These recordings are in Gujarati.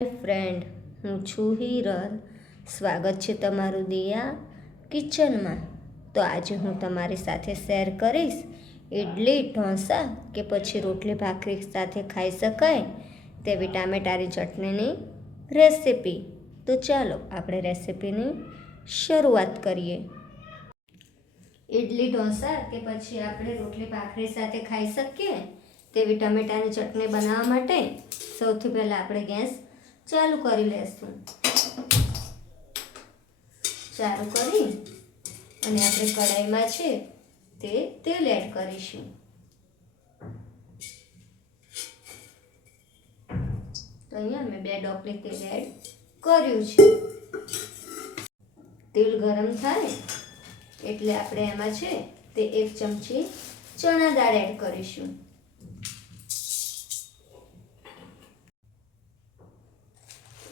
ફ્રેન્ડ, હું છું હિરલ. સ્વાગત છે તમારું દિયા કિચનમાં. તો આજે હું તમારી સાથે શેર કરીશ ઇડલી, ઢોસા કે પછી રોટલી ભાખરી સાથે ખાઈ શકાય તેવી ટામેટાની ચટણીની રેસીપી. તો ચાલો આપણે રેસીપીની શરૂઆત કરીએ. ઇડલી, ઢોસા કે પછી આપણે રોટલી ભાખરી સાથે ખાઈ શકીએ તેવી ટમેટાની ચટણી બનાવવા માટે સૌથી પહેલાં આપણે ગેસ ચાલુ કરી લેશું. ચાલુ કરી અને આપણે કઢાઈમાં છે તે તેલ એડ કરીશું. તો અહીંયા મેં 2 ડોકલી તેલ એડ કર્યું છે. તેલ ગરમ થાય એટલે આપણે એમાં છે તે 1 ચમચી ચણા દાળ એડ કરીશું.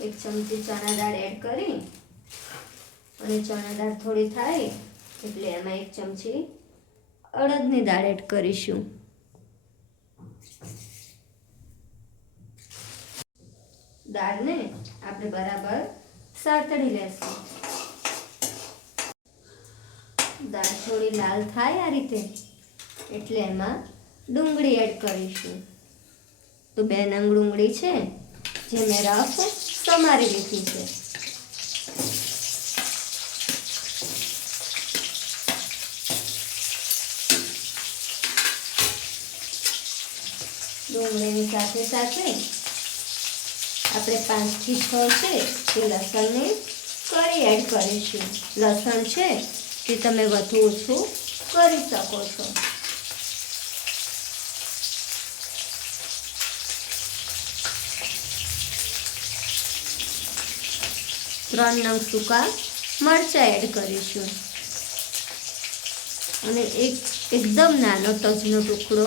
એક ચમચી ચણા દાળ એડ કરી અને ચણા દાળ થોડી થાય એટલે એમાં 1 ચમચી અડદની દાળ એડ કરીશું. દાળને આપણે બરાબર સાતળી લેશું. દાળ થોડી લાલ થાય આ રીતે એટલે એમાં ડુંગળી એડ કરીશું. તો 2 નંગ ડુંગળી છે જે મેં રફ સમારી લીધી છે. ડુંગળીની સાથે સાથે આપણે 5 થી 6 છે તે લસણની કળી એડ કરીશું. લસણ છે તે તમે વધુ ઓછું કરી શકો છો. 3 નંગ સૂકા મરચાં એડ કરીશું અને એકદમ નાનો તજનો ટુકડો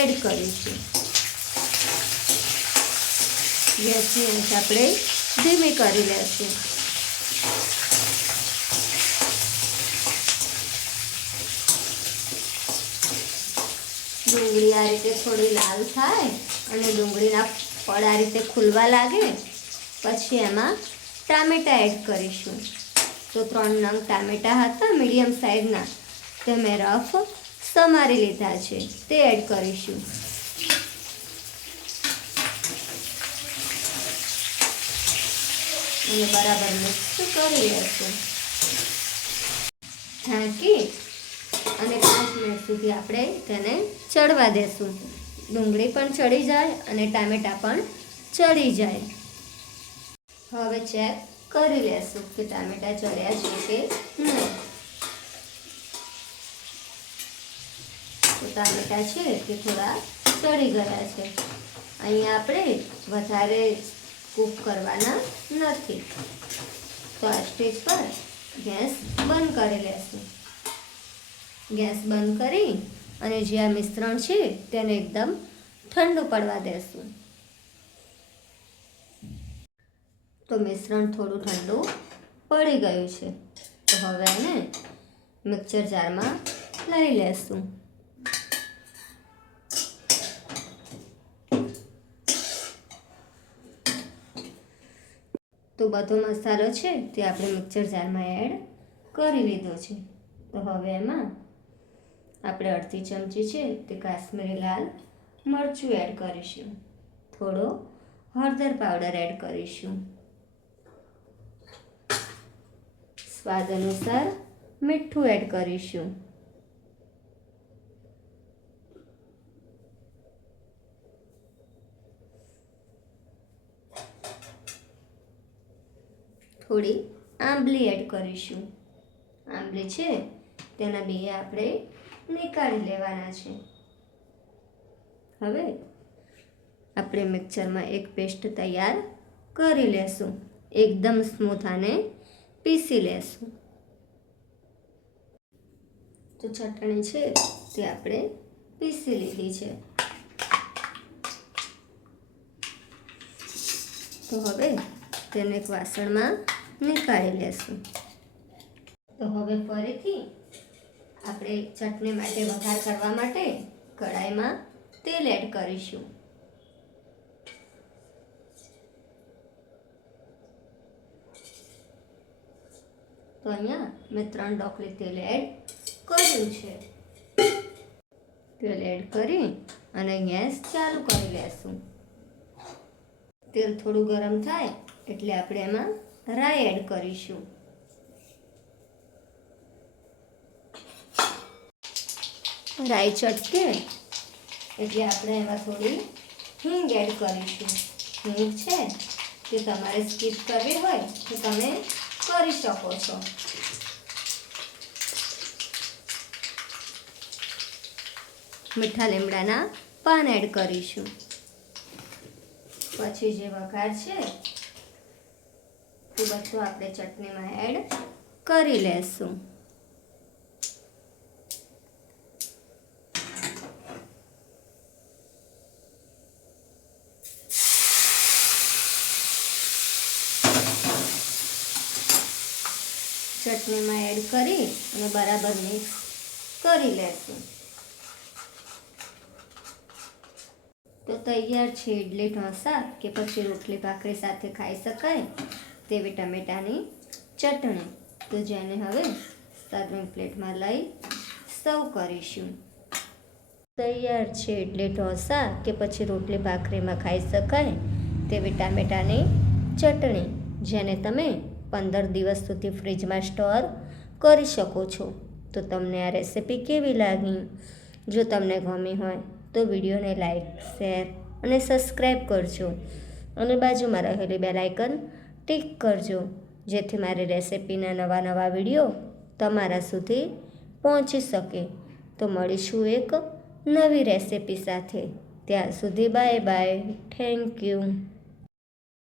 એડ કરીશું. ગેસની આંચ આપણે ધીમી કરી લેશું. ડુંગળી આ રીતે થોડી લાલ થાય અને ડુંગળીના પડ આ રીતે ખુલવા લાગે પછી એમાં ટામેટાં એડ કરીશું. તો 3 નંગ ટામેટાં હતા મીડિયમ સાઇઝના તે મેં રફ સમારી લીધા છે તે એડ કરીશું. અને બરાબર મિક્સ કરી લેશું. ઢાંકી અને 5 મિનિટ સુધી આપણે તેને ચડવા દેશું. ડુંગળી પણ ચડી જાય અને ટામેટાં પણ ચડી જાય. હવે ચેક કરી લેશું કે ટામેટાં ચડ્યા છે કે નહીં. તો ટામેટાં છે તે થોડા ચડી ગયા છે. અહીંયા આપણે વધારે કૂક કરવાના નથી. તો આ સ્ટેજ પર ગેસ બંધ કરી લેશું. ગેસ બંધ કરી અને જે આ મિશ્રણ છે તેને એકદમ ઠંડુ પડવા દેશું. તો મિશ્રણ થોડું ઠંડુ પડી ગયું છે. તો હવે એને મિક્સર જારમાં લઈ લેશું. તો બધો મસાલો છે તે આપણે મિક્સર જારમાં એડ કરી લીધો છે. તો હવે એમાં આપણે અડધી ચમચી છે તે કાશ્મીરી લાલ મરચું એડ કરીશું. થોડો હળદર પાવડર એડ કરીશું. સ્વાદ અનુસાર મીઠું એડ કરીશું. થોડી આંબલી એડ કરીશું. આંબલી છે તેના બી આપણે નીકાળી લેવાના છે. હવે આપણે મિક્સરમાં એક પેસ્ટ તૈયાર કરી લેશું. એકદમ સ્મૂથ આને પીસી લેશું. તો ચટણી છે તે આપણે પીસી લીધી છે. તો હવે તેને એક વાસણમાં નીકાળી લેશું. તો હવે ફરીથી આપણે ચટણી માટે વઘાર કરવા માટે કઢાઈમાં તેલ એડ કરીશું. તો અહીંયા મેં 3 ડોકલી તેલ એડ કર્યું છે. તેલ એડ કરી અને ગેસ ચાલુ કરી લેશું. તેલ થોડું ગરમ થાય એટલે આપણે એમાં રાઈ એડ કરીશું. રાઈ ચટકે એટલે આપણે એમાં થોડી હિંગ એડ કરીશું. હિંગ છે તે તમારે સ્કીપ કરવી હોય તો તમે કરી શકો છો. મીઠા લીમડાના પાન એડ કરીશું. પછી જે વઘાર છે તે બધું આપણે ચટણીમાં એડ કરી લેશું. ચટણીમાં એડ કરી અને બરાબર મિક્સ કરી લેશું. તો તૈયાર છે ઇડલી ઢોસા કે પછી રોટલી ભાખરી સાથે ખાઈ શકાય તેવી ટમેટાની ચટણી. તો જેને હવે સર્વિંગ પ્લેટમાં લઈ સર્વ કરીશું. તૈયાર છે ઇડલી ઢોસા કે પછી રોટલી ભાખરીમાં ખાઈ શકાય તેવી ટામેટાની ચટણી, જેને તમે 15 દિવસ સુધી ફ્રીજમાં સ્ટોર કરી શકો છો. તો તમને આ રેસિપી કેવી લાગી? જો તમને ગમી હોય તો વિડીયોને લાઈક, શેર અને સબસ્ક્રાઈબ કરજો અને બાજુમાં રહેલી બેલ આઇકન ટિક કરજો, જેથી મારી રેસિપીના નવા વિડીયો તમારા સુધી પહોંચી શકે. તો મળીશું એક નવી રેસિપી સાથે. ત્યાં સુધી બાય બાય. Thank you.